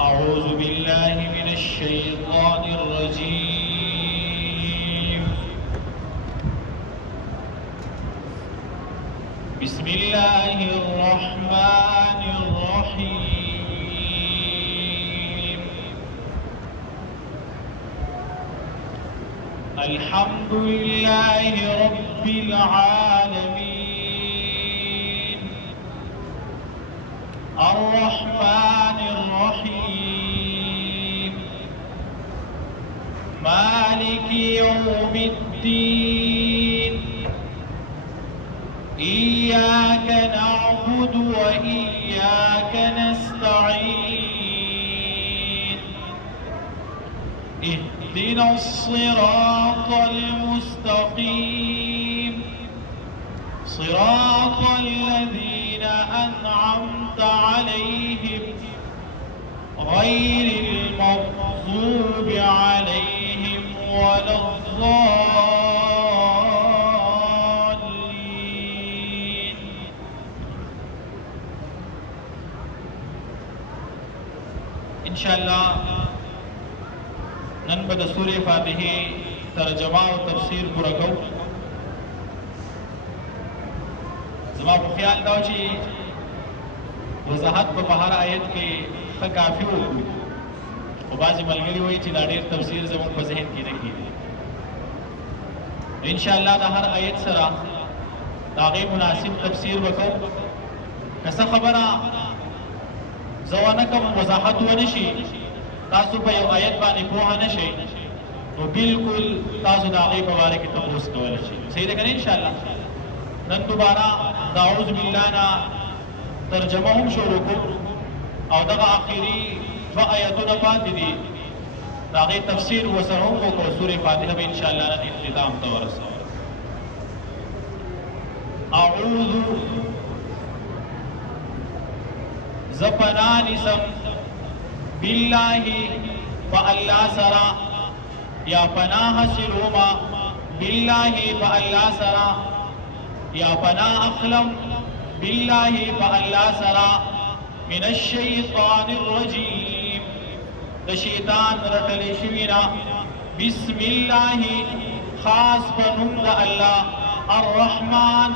أعوذ بالله من الشيطان الرجيم. بسم الله الرحمن الرحيم. الحمد لله رب العالمين الرحمن الرحيم مالك يوم الدين إياك نعبد وإياك نستعين اهدنا الصراط المستقيم صراط الذين أنعمت عليهم غير المغضوب عليهم ولا الضالين. इंशाअल्लाह नन बद सूर्य फातिहे तर्जमा और तफसीर पूरा को जमा को ख्याल दाओ ची वजाहत पे बहार आयत के काफी हो बाजी मलगरी हुई ची दाढ़ी तफसीर जमन पर जहन की नहीं इंशाअल्लाह दा हर आयत सरा दागे मुनासिब तफसीर वको कसा खबरा जवाना कम वजाहत हुआ नशी तासु पे आयत बानी पोहा नशी तो बिल्कुल तासु दागे पवारे की तफूस कवल नशी सही देखने इंशाअल्लाह नन दोबारा दाऊद बिल्लाना तर्जमा हम शुरू को और दगा आखिरी व आयतों पात दी दागे तफसीर व सरहों को सूरह फातिहा में इंशाअल्लाह नन इख्तिताम तवरस अऊज़ु ज़पनानिसम बिल्लाहि व अल्लाह सरा या पनाह सिरोमा बिल्लाहि व अल्लाह सरा या पनाह अखलम बिल्लाहि व अल्लाह सरा मिनश्शैतानिर रजीम द शैतान रटले शुविना बिस्मिल्लाहि खास पनुम द अल्लाह अर्रहमान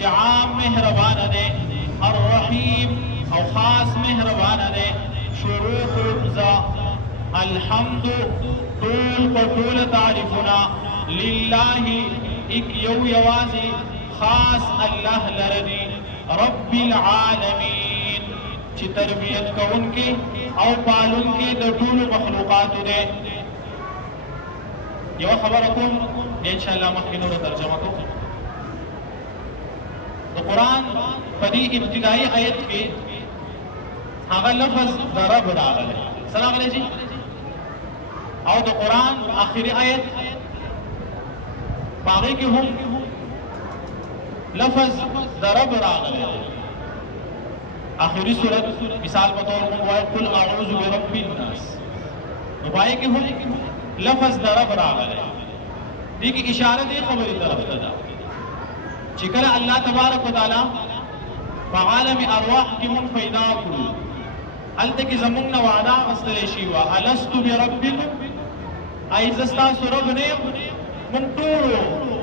चाम मेहरबान दे अर्रहीम और खास मेहरबान दे शुरू खुर्जा अल्हम्दु तूल पटूल तारिफुना लिल्लाहि एक यौ यवाजी खास अल्लाह लरदी रब्बिल आलमीन ची तरबियत का उनके और पालुन के दटूल मखलूकात दे ये खबर रखूं इंशाअल्लाह मखिनो तर्जमा को तो कुरान पदी इब्तिदाई आयत के आगा लफ्ज दरब रागल है सलाम अलैहि जी और तो कुरान आखिरी आयत बागी के हम लफ्ज दरब रागल है आखिरी सूरत मिसाल बतौर कुल अऊज़ु बिरब्बिन नास मुबाई के हम लफ्ज दरब रागल है देखिए इशारा दे खबर तरफ तदा चिकल अल्लाह तबारक व तआला आलम अरवाह की मुन पैदा करू अलते की जमुन वादा वस्तले शिवा अलस्तु बिरब्बिकुम आइजस्ता सुरब ने मुन टूरो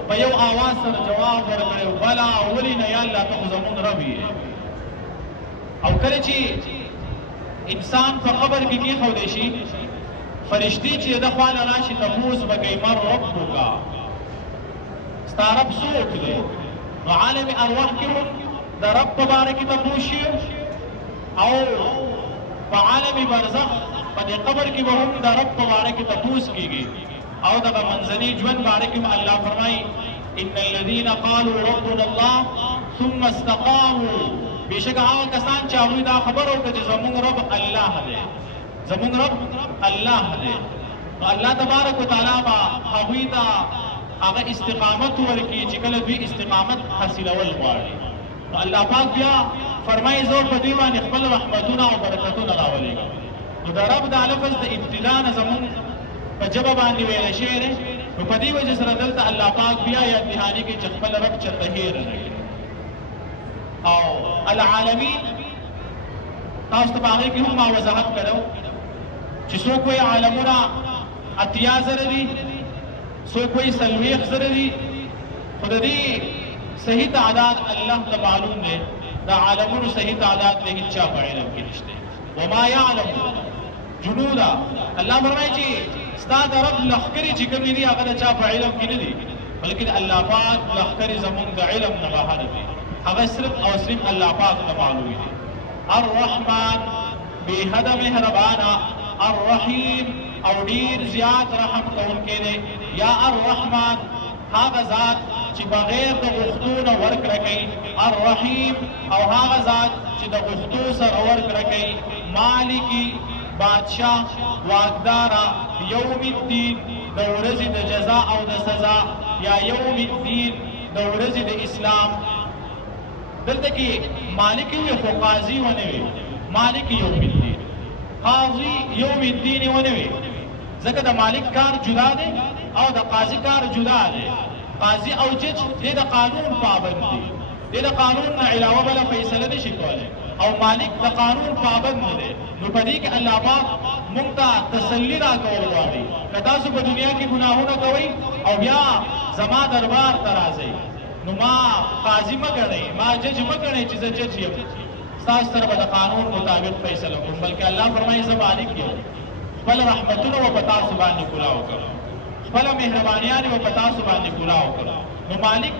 पयो आवाज सर जवाब ورکړو बला اولی نه یا الله ته زمون ربي او کله چې انسان په قبر کې کې خو دي شي فرشتي چې د خپل راشي تفوز بګي مر ربک ستارب سوق دی نو عالم ارواح کې د رب تبارک تفوشي او په عالم برزخ په قبر کې به هم د رب تبارک تفوس کیږي او د منځني ژوند بارک الله فرمایي ان الذين قالوا ربنا الله ثم استقاموا बेशक هغه کسان چې هغه دا خبرو چې زموږ رب الله دی زموږ رب الله دی نو الله تبارک وتعالى با هغه دا هغه استقامت ورکی چې کله دوی استقامت حاصلول غواړي نو الله پاک بیا فرمایي زه په دې باندې خپل رحمتونه او برکتونه راولې نو دا رب د لفظ د ابتدا نه زموږ په جواب باندې ویل شي نو په دې وجه سره دلته الله پاک بیا یا دهانی کې خپل رب چې طاهر نه او العالمین تاسو ته باغې کې هم ما وضاحت کړو چې څوک وایي عالمونه اتیا زره دي، څوک وایي څلوېښت زره دي، خو د دې صحیح تعداد الله ته معلوم دی. د عالمونو صحیح تعداد د هیچا په علم کې نشته. وما یعلم جنودا، الله فرمایي چې ستا د رب لښکرې چې کومې دي هغه د چا په علم کې نه دي، بلکې الله پاک لښکرې زمونږ د علم نه بهر دي، هغه صرف او صرف الله پاک ته معلوم دي. الرحمن بے حد مهربانا، الرحیم او ډیر زیات رحم کوونکی دی. یا الرحمن هغه ذات چې بغیر د غوښتو نه ورکړه کوي، الرحیم او هغه ذات چې د غوښتو سره ورکړه کوي، مالکی بادشاہ واکدارا، یوم الدین د ورځې د جزا او د سزا، یا یوم الدین د ورځې د اسلام. دلته کې مالک وي خو قاضي ونه وي، مالک یوم الدین، قاضي یوم الدین ونه وي، ځکه د مالک کار جدا دی او د قاضي کار جدا دی. قاضي او جج دې د قانون پابند دي، دې د قانون نه علاوه بله فیصله نشي کولی، او مالک د قانون پابند نه دی. نو په دې کې الله پاک موږ ته تسلي راکول غواړي که تاسو په دنیا کې ګناهونه کوئ او بیا زما دربار ته راځئ، نو ما قاضي مه ګڼئ، ما جج مه ګڼئ چې زه جج یم، ستاسو سره به د قانون مطابق فیصله کوم، بلکې الله فرمایي زه مالک یم، خپل رحمتونه به په تاسو باندې پوره وکړم، خپل مهربانیانې به په تاسو باندې پوره وکړم. نو مالک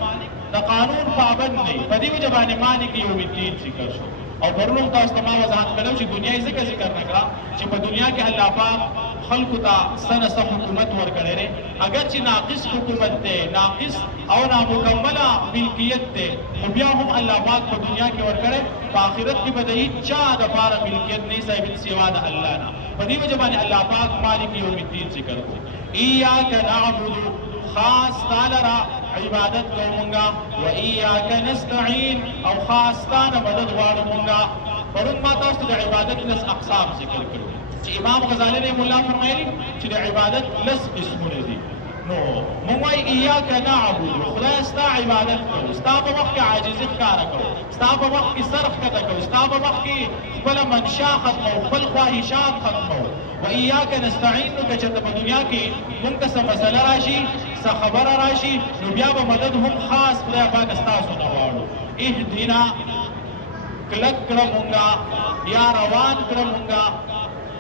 د قانون پابند دی، په دې وجه باندې مالک یوم الدین ذکر شو. او پرون هم تاسو ته ما وضاحت کړو چې دنیا یې ځکه ذکر نه کړه چې په دنیا کې الله پاک خلکو ته څه نه څه حکومت ورکړی دی، اگر چې ناقص حکومت دی، ناقص او نامکمله ملکیت دی، خو بیا هم الله پاک په دنیا کې ورکړی، په آخرت کې به د هېچا دپاره ملکیت نه صاحب سوا د الله نه. په دې وجه باندې الله پاک مالک یوم الدین ذکر کړو. ایاک نعبد، خاص تعالی را عبادت کو مونږه، و ایاک نستعین او خاص تعالی مدد غواړو مونږه. پرون ما تاسو د عبادت لس اقسام ذکر کړو چې امام غزالی رحم الله فرمایلي چې د عبادت لس قسمونه دي. نو مونږ وایي ایاک نعبد، خدای ستا عبادت کوو، ستا په وخت کې عاجزي ښکاره کوو، ستا په وخت کې سر ښکته کوو، ستا په وخت کې خپله منشا ختموو، خپل خواهشات ختموو. و ایاک نستعین، نو که چېرته په دنیا کې مونږ ته څه مسله راشي، څه خبره راشي، نو بیا به مدد هم خاص خدای پاک ستاسو نه غواړو. اهدنا، کلک کړه مونږه یا روان کړه مونږه،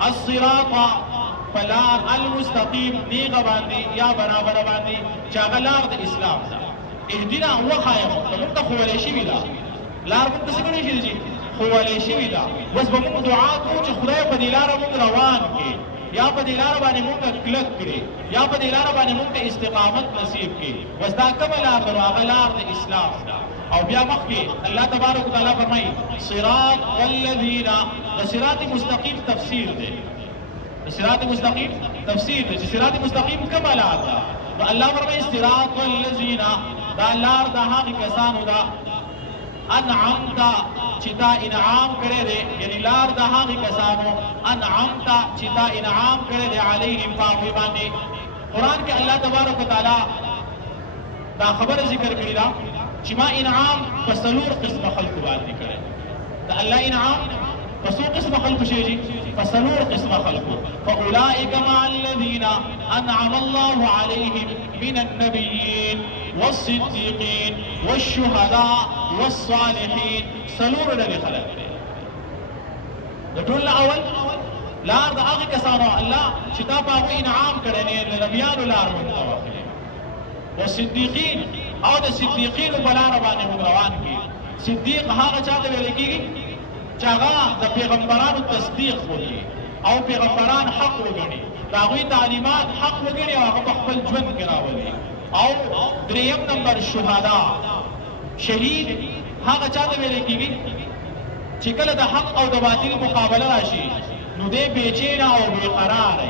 الصراط پلار، المستقیم نیغه باندې یا برابر باندې چې هغه لار د اسلام ده. اهدنا وښایه مونږ ته، مونږ ته ښوولی شوي ده لار، مونږ ته څه کړی شي چې ښوولی شوي ده. بس به مونږ دعا کوو چې خدای په دې لاره مونږ روان کړي، یا په دې لاره باندې مونږ کلک کړي، یا په دې لاره باندې مونږ ته استقامت نصیب کړي. بس دا کومه لار ده؟ هغه لار د اسلام ده. او بیا مخکې الله تبارک وتعالی فرمایي صراط والذین، د صراط مستقیم تفسیر دی، د صراط مستقیم تفسیر دی چې صراط مستقیم کومه لار ده. نو الله فرمایي صراط والذین، دا لار د هغې کسانو ده انعمت چې تا انعام کړی دی، یعنی لار د هغې کسانو انعمت چې تا انعام کړی دی علیهم په هغوی باندې. قرآن کې الله تبارک وتعالی دا خبره ذکر کړې ده چې ما انعام په څلور قسمه خلکو باندې کړی. د الله انعام په څو قسمه خلکو شوی دي؟ په څلور قسمه خلکو. فاولئک مع الذین انعم الله علیهم من النبیین والصدیقین والشهداء والصالحین. څلور ډلې خلک دي. د ټول اول لار د هغې کسانو الله چې تا په هغوی انعام کړی دی، د نبیانو لار موږ ته واخلې، والصدیقین او د صدیقینو په لاره باندې موږ روان کړي. صدیق هغه چا ته ویل کېږي چې هغه د پیغمبرانو تصدیق وکړي او پیغمبران حق وګڼي، د هغوی تعلیمات حق وګڼي او هغه په خپل ژوند کې راولي. او دریم نمبر شهدا، شهید هغه چا ته ویل کېږي چې کله د حق او د باطل مقابله راشي نو دی بېچینه او بېقراره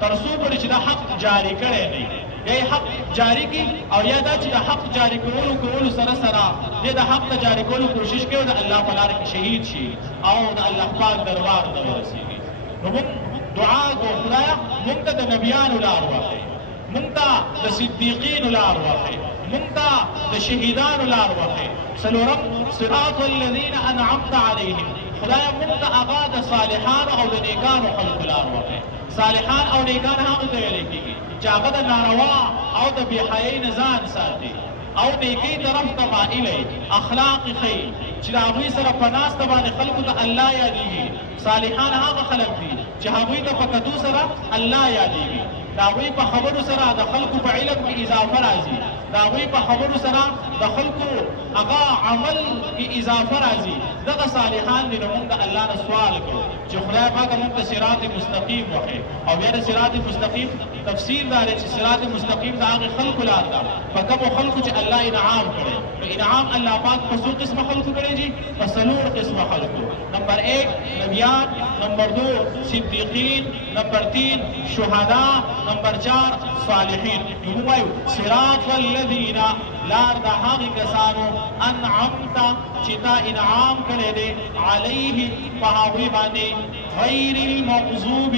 تر څو پورې چې د حق جاري کړی دی، یا یې حق جاري کړي او یا دا چې د حق جاري کولو سره سره دی د حق ته جاري کولو کوشش کوي او د الله په لاره کې شهید شي او د الله پاک دربار ته ورسېږي. نو موږ دعا کوو خدایه موږ ته د نبیانو لار وښیې، موږ ته د صدیقینو لار وښیې، موږ ته د شهیدانو لار وښیې. څلورم صراط الذین انعمت علیهم، خدای موږ ته هغه د صالحانو او د نیکانو خلکو لار وښیه. صالحان او نیکان هغه ته ویل کېږي چې هغه د ناروا او د بېحیایۍ نه ځان ساتي او نیکۍ طرف ته مائله اخلاق ښیي چې د هغوی سره په ناسته باندې خلکو ته الله یادېږي. صالحان هغه خلک دي چې هغوی ته په کتو سره الله یادېږي، د هغوی په خبرو سره د خلکو په علم کې اضافه راځي، د هغوی په خبرو سره د خلکو هغه عمل کې اضافه راځي. دغه صالحان دي. نو موږ د الله نه سوال کوو چې خدای پاک موږ ته صراط مستقیم وښیي. او بیا د صراط مستقیم تفسیر دا دی چې صراط مستقیم د هغې خلکو لار ده په کومو خلکو چې الله انعام کړی. نو انعام الله پاک په څو قسمه خلکو کړی دي؟ په څلور قسمه خلکو. نمبر 1 نبیان، نمبر 2 صدیقین، نمبر 3 شهدا، نمبر 4 صالحین. نو وایو صراط الذین لار د هغې کسانو انعمت چې تا انعام کړی دی علیهم په هغوی باندې غیر المغضوب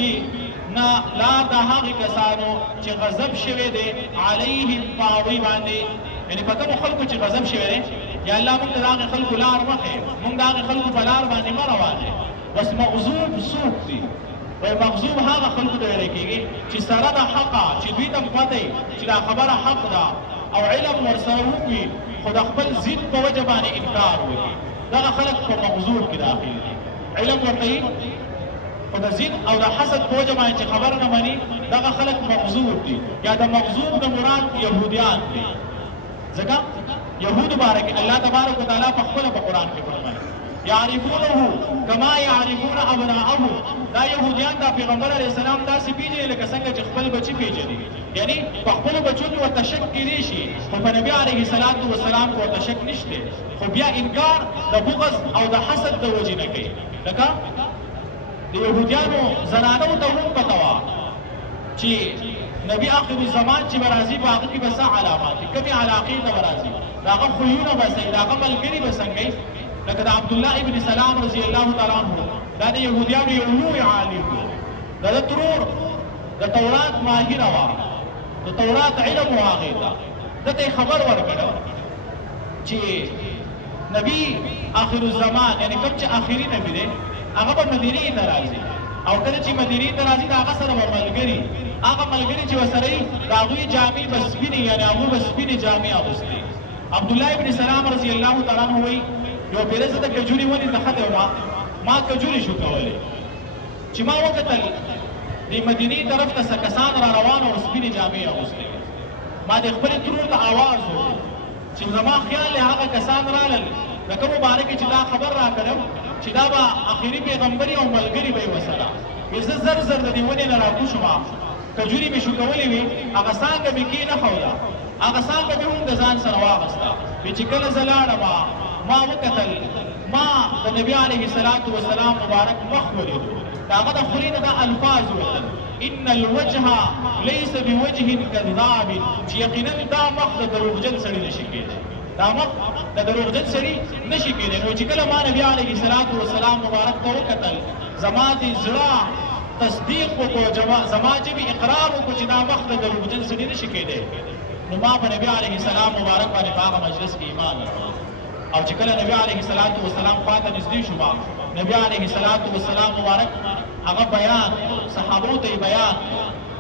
نه لار د هغې کسانو چې غضب شوی دی علیهم په هغوی باندې، یعنې په کومو خلکو چې غضب شوی دی یا الله موږ ته د هغې خلکو لار وښیې، موږ د هغې خلکو په لار باندې مه روانې. بس مغضوب څوک دي؟ وایي مغضوب هغه خلکو ته ویلی کېږي چې سره د حقه چې دوی ته پته چې دا خبره حق ده او علم ورسره وکړي خو د خپل ضد په وجه باندې انکار وکړي، دغه خلک په مغضوب کې داخل دي. علم ورته خو د ضد او د حسد په وجه باندې چې خبره نه مني دغه خلک مغضوب دي. یا د مغضوب نه مراد یهودیان دي، ځکه یهودو باره کې الله تبارک وتعالی په خپله په قرآن کې فرمایي یعرفونه کما یعرفون ابناءهم. دا یهودیان دا پیغمبر علیه السلام داسې پیژني لکه څنګه چې خپل بچي پیژني، یعنی په خپلو بچو کې ورته شک کیدی شي خو په نبي علیه السلام کې ورته شک نشته، خو بیا انکار د بغض او د حسد د وجې نه کوي. لکه د یهودیانو زنانو ته هم پته وه چې نبي آخر الزمان چې به راځي په هغه کې به څه علامات دي، کومې علاقې ته به راځي، د هغه خویونه به څه وي، د هغه ملګري به څنګه وي. لکه د عبدالله ابن سلام رضی الله تعالی عنه دا د یهودیانو یو لوی عالم و، د ده ترور د تورات ماهره وه، د تورات علم و هغې ته ده ته یې خبر ورکړی چې نبي آخر الزمان یعنې کوم چې آخري نبي دی هغه به مدینې ته راځي او کله چې مدینې ته راځي د هغه سره به ملګري، هغه ملګري چې ورسره وي د هغوی جامې به سپینې، یعنې هغوی به سپینې جامې اغوستې. عبدالله ابن سلام رضی الله تعالی عنه وایي یو پیره زه د کجوري ونې ته ښتی وم، ما کجوري شو کولی چې ما وکتل د مدینې طرف ته څه کسان را روان او سپینې جامې اغوستې. ما د خپلې ترور ته آواز وکړو چې زما خیال دی هغه کسان رالل د کومو باره کې چې دا خبر راکړم چې دا به آخري پیغمبري او ملګري به یې ورسره وي. زه زر زر د دې ونې نه راکوشم، کجوري مې شو کولی وي، هغه څانګه مې کېنښوده، هغه څانګه مې هم د ځان سره واخېسته. چې کله زه لاړم ما وکتل ما د نبي علیه السلام مبارک مخ ولیدو، د هغه د خولې نه دا الفاظ وتل ان الوجه لیس بوجه کذاب، چې یقینا دا مخ د دروغجن سړي نشي کېدی، دا مخ د دروغجن سړي نشي کېدی. نو چې کله ما نبي علیه السلام مبارک ته وکتل زما د زړه تصدیق وکړو، زما ژبې اقرار وکړو چې دا مخ د دروغجن سړي نشي کېدی. نو ما په نبي علیه السلام مبارک باندې په هغه مجلس کې ایمان راوړ. او چې کله نبی علیه السلام خواته نږدې شو، نبی علیه السلام مبارک هغه بیان صحابو ته یې بیان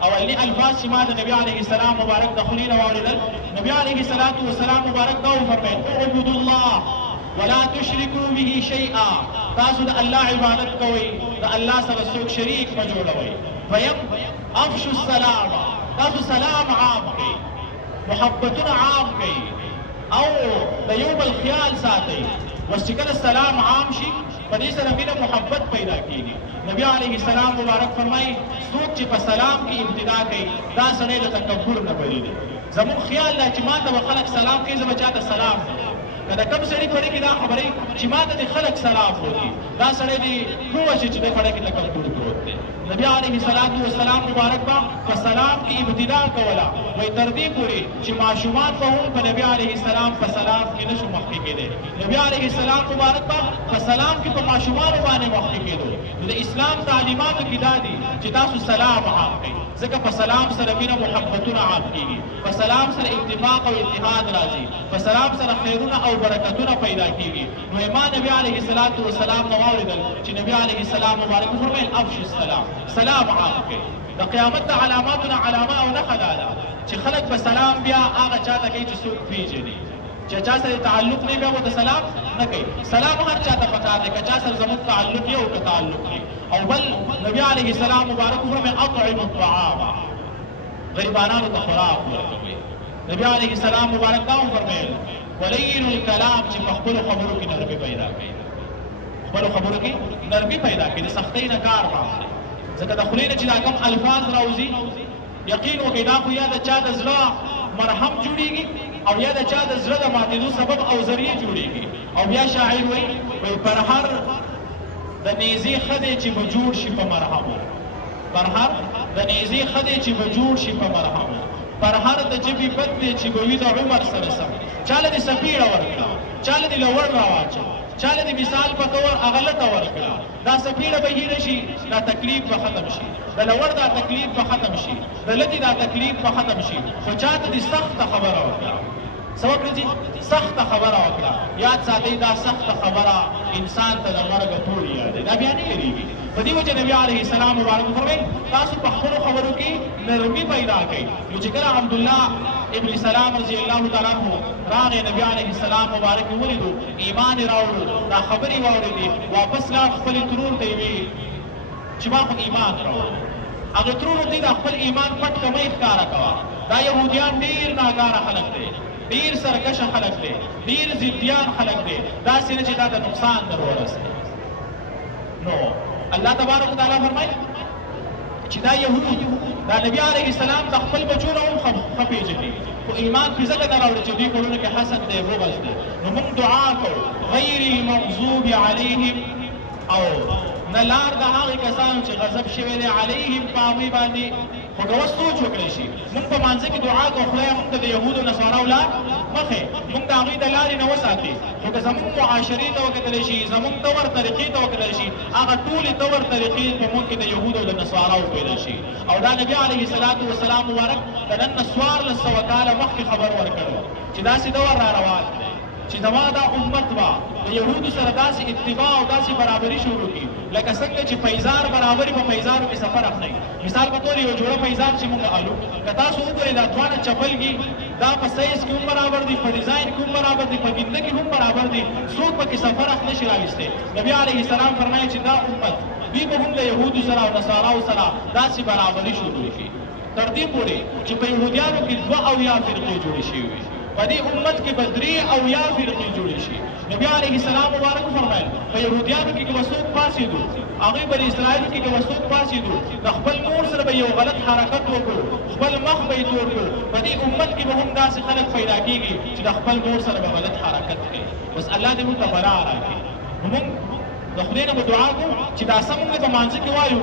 اولني الفاظ چې ما د نبی علیه السلام مبارک د خولې نه واورېدل، نبی علیه السلام مبارک دا وفرمایل اعبدوا الله ولا تشركوا به شیئا، تاسو د الله عبادت کوئ، د الله سره څوک شریک مه جوړوئ. دویم افشوا السلام، تاسو سلام عام کړئ، محبتونه عام کړئ او د یو بل خیال ساتئ. اوس چې کله سلام عام شي په دې سره مینه محبت پیدا کېږي. نبی علیه السلام مبارک فرمایي څوک چې په سلام کې ابتدا کوي دا سړی د تکبر نه بری دی. زموږ خیال دی چې ما ته به خلک سلام کوي، زه به چاته سلام نه کوم. که د کوم سړي پړې کې دا خبرې چې ما ته د خلک سلام وکړي دا سړی دې پوه شي چې د پړې کې تکبر پروت دی. نبی علیه السلام مبارک با په سلام کې ابتدا کوله وایي تر دې پورې چې ماشومان به هم په نبی علیه السلام په سلام کې نشو مخکې کېدی نبی علیه السلام مبارک با په سلام کې په ماشومانو باندې مخکې کېدو د اسلام تعلیماتو کې دا دي چې تاسو سلام عام کړئ ځکه په سلام سره مینه محبتونه عام کېږي په سلام سره اتفاق او اتحاد راځي په سلام سره خیرونه او برکتونه پیدا کېږي نو امام نبی علیه السلام نو واورېدل چې نبی علیه السلام مبارک وفرمیل افشوا السلام سلام عام کړئ د قیامت د علاماتو نه علامه او نښه دا ده چې خلک به سلام بیا هغه چا ته کوي چې څوک پېژني چې چا سره تعلق نه بیا به د سلام نه کوي سلام هر چا ته پکار دی که چا سره زموږ تعلق یې او که تعلق نه او بل نبی علیه السلام مبارک وفرمیل اطعموا الطعام غریبانانو ته خوراک ورکوئ نبی علیه السلام مبارک دا وفرمیل ولین الکلام چې په خپلو خبرو کې نرمي پیدا کوي خپلو خبرو کې نرمي پیدا کړي د سختۍ نه کار واخلي ځکه د خولې نه چې دا کوم الفاظ راوځي یقین وکړئ دا خو یا د چا د زړه مرهم جوړېږي او یا د چا د زړه د ماتېدو سبب او ذریعه جوړېږي او بیا شاعر وایي پر هر د نیزې ښه دی چې به جوړ شي په مرهمو پر هر د نیزې ښه دی چې به جوړ شي په مرهمو پر هر د ژبې بد دی چې به وي د عمر سره سم چاله دې سپېړه ورکړه چاله دې لوړ راواچو چاله دې مثال په طور هغه لټه ورکړه دا سپېړه به هېره شي دا تکلیف به ختم شي د لوړ دا تکلیف به ختم شي د لټې دا تکلیف به ختم شي خو چاته دې سخته خبره وکړه څه وکړه چې سخته خبره وکړه یاد ساتئ دا سخته خبره انسان ته د مرګه پورې یادوي دا بیا نه هېرېږي په دې وجه نبي علیه السلام مبارک وفرمیل تاسو په خپلو خبرو کې نرمي پیدا کړئ نو چې کله عبدالله ابن سلام رضی الله تعالی عنه راغی نبی علیه السلام مبارک یې ولیدو ایمان یې راوړو دا خبرې واورېدې واپس لاړ خپلې ترور ته یې ویې چې ما خو ایمان راوړو هغه ترور ورته د خپل ایمان پټ کمۍ ښکاره کوه دا یهودیان ډېر ناګاره خلک دی ډېر سرکشه خلک دی ډېر ضدیان خلک دی داسې نه چې دا د نقصان در ورسوي نو الله تبارک وتعالی فرمایي چې دا یهود دا نبی علیه السلام د خپل بچو نه هم ښه پېژني خو ایمان پې ځکه نه راوړي چې دوی کورونو کې حسد دی بغض دی نو موږ دعا کوو غیر المغضوب علیهم او نه لار د هغې کسانو چې غضب شوی دی علیهم په هغوی باندې خو که اوس سوچ وکړی شي موږ په مانځه کې دعا کوو خدایه موږ ته د یهودو نصاراو لار مخې موږ د هغوی د لارې نه وساتې خو که زموږ معاشرې ته وکتلی شي زموږ طور طریقې ته وکتلی شي هغه ټولې طور طریقې په موږ کې د یهودو او د نصاراو پیدا شي او دا نبي علیه السلام مبارک د نن نه 1400 کاله مخکې خبر ورکړی چې داسې دور را روان دی چې زما دا امت به د یهودو سره داسې اتباع او داسې برابري شروع کړي لکه څنګه چې پیزار برابري په پیزارو کې څه فرق نه مثال په طور یو جوړه پیزار چې موږ الو که تاسو وګورئ دا دواړه چپلګي دا په سایز کې هم برابر دي په ډیزاین کې هم برابر دي په ګنده کې هم برابر دي څوک پکې څه فرق نشي راویستی نبي علیه السلام فرمایي چې دا امت دوی به هم د یهودو سره او نصاراو سره داسې برابري شروع کړي تر دې پورې چې په یهودیانو کې 2 فرقې جوړې شوي وي په دې امت کې به 3 فرقې جوړې شي نبي علیه السلام مبارک وفرمیل په یهودیانو کې که به څوک پاڅېدو هغوی بني اسرائیلو کې که به څوک پاڅېدو د خپل مور سره به یو غلط حرکت وکړو خپل مخ به یې تور کړو په دې امت کې به هم داسې خلک پیدا کېږي چې د خپل مور سره به غلط حرکت کوي بس الله دې موږ ته بلا راکړي نو موږ د خدای نه به دعا کوو چې دا څه موږ په مانځه کې وایو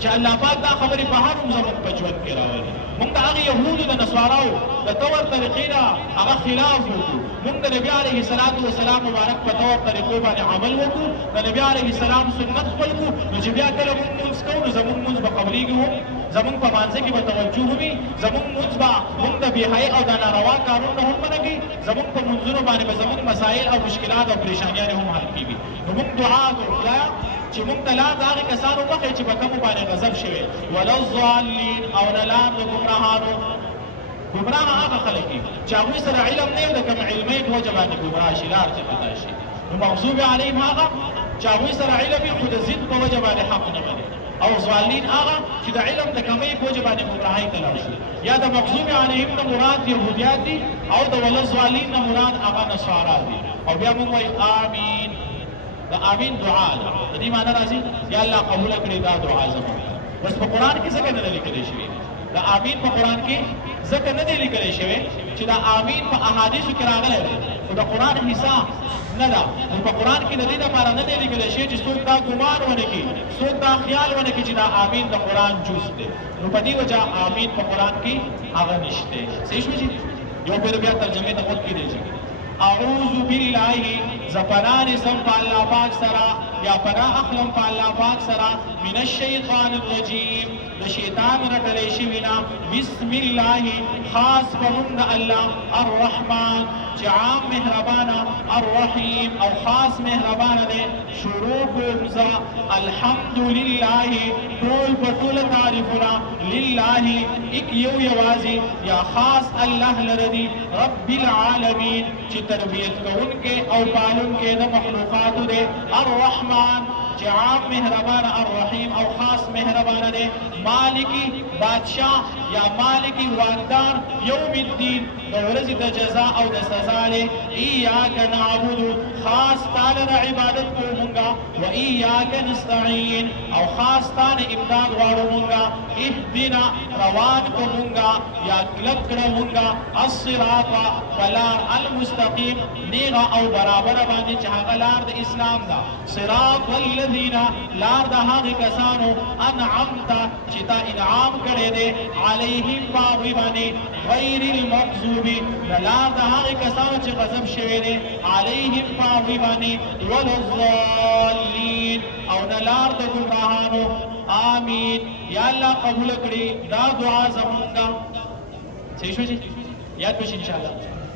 چې الله پاک دا خبرې په هر زموږ په ژوند کې راولي موږ د هغې یهودو د نصاراو د طور طریقې نه هغه خلاف وکړو موږ د نبي علیه السلام مبارک په طور طریقو باندې عمل وکړو د نبي علیه السلام سنت خپل کړو نو چې بیا کله موږ لمونځ کوو نو زموږ لمونځ به قبلېږي هم زموږ په مانځه کې به توجه وي زموږ لمونځ به موږ د بېحیې او د ناروا کارونو نه هم منع کوي زموږ په لمونځونو باندې به زموږ مسایل او مشکلات او پریشانیانې هم حل کېږي نو موږ دعا کوو خدایه چې موږ ته لار د هغې کسانو وښیې چې په کومو باندې غضب شوی ولا الضالین او نه لار د ګمراهانو ګمراه هغه خلک دي چې هغوی سره علم نه وي د کوم علمۍ په وجه باندې ګمراه شي لار ته خطا شي نو مغضوب علیهم هغه چې هغوی سره علم وي خو د ضد په وجه باندې حق نه مني او ضالین هغه چې د علم د کمۍ په وجه باندې ګمراهۍ ته لاړ شي یا د مغضوب علیهم نه مراد یهودیات دي او د ولا الضالین نه مراد هغه نصارا دي او بیا موږ وایو آمین د آمین دعا ده د دې معنی راځي یا الله قبوله کړي دا دعا زموږ بس په قرآن کې ځکه نه ده لیکلی شوي د آمین په قرآن کې ځکه نه دی لیکلی شوی چې دا آمین په احادیثو کې راغلی دی خو د قرآن حصہ نه ده. نو په قرآن کې د دې لپاره نه دی لیکلی شوی چې څوک دا ګمان ونه کړي، څوک دا خیال ونه کړي چې دا آمین د قرآن جز دی. نو په دې وجه آمین په قرآن کې هغه نشته. صحیح شو جی؟ یو پیر بیا ترجمه ته خود کېدی شي. اعوذ بالله زپنان اسم پا اللہ پاک سرا یا پناہ اخلم پا اللہ پاک سرا من الشیطان الرجیم دا شیطان رٹلیشی وینا بسم اللہ خاص پمند اللہ الرحمن عام مہربانا الرحیم او خاص مہربانا دے شروع بمزا الحمدللہ طول پطول تعریفنا للہ ایک یو یوازی یا خاص اللہ لردی رب العالمین چی تربیت کو ان کے او پالن کے دا مخلوقات دے الرحمن عام مہربان الرحیم او خاص مہربان دے مالکی بادشاہ یا مالکی واقدار یوم الدین دورز دا جزا او دا سزا لے ایاک نعبدو خاص تانا عبادت کو منگا و ایاک نستعین او خاص تانا امداد وارو منگا اہدنا روان کو منگا یا کلب کرا منگا الصراط فلار المستقیم نیغا او برابر باندی چاہا غلار دا اسلام دا صراط والذین لار دا حاغی کسانو انعمتا چتا انعام کرے دے علیہم باغی بانی غیر المغضوبی لار دا حاغی کسانو چی غضب شوے دے علیہم باغی بانی والضالین او نلار دا گمراہانو آمین یا اللہ قبول کری دا دعا زمانگا صحیح شو جی یاد بشی انشاءاللہ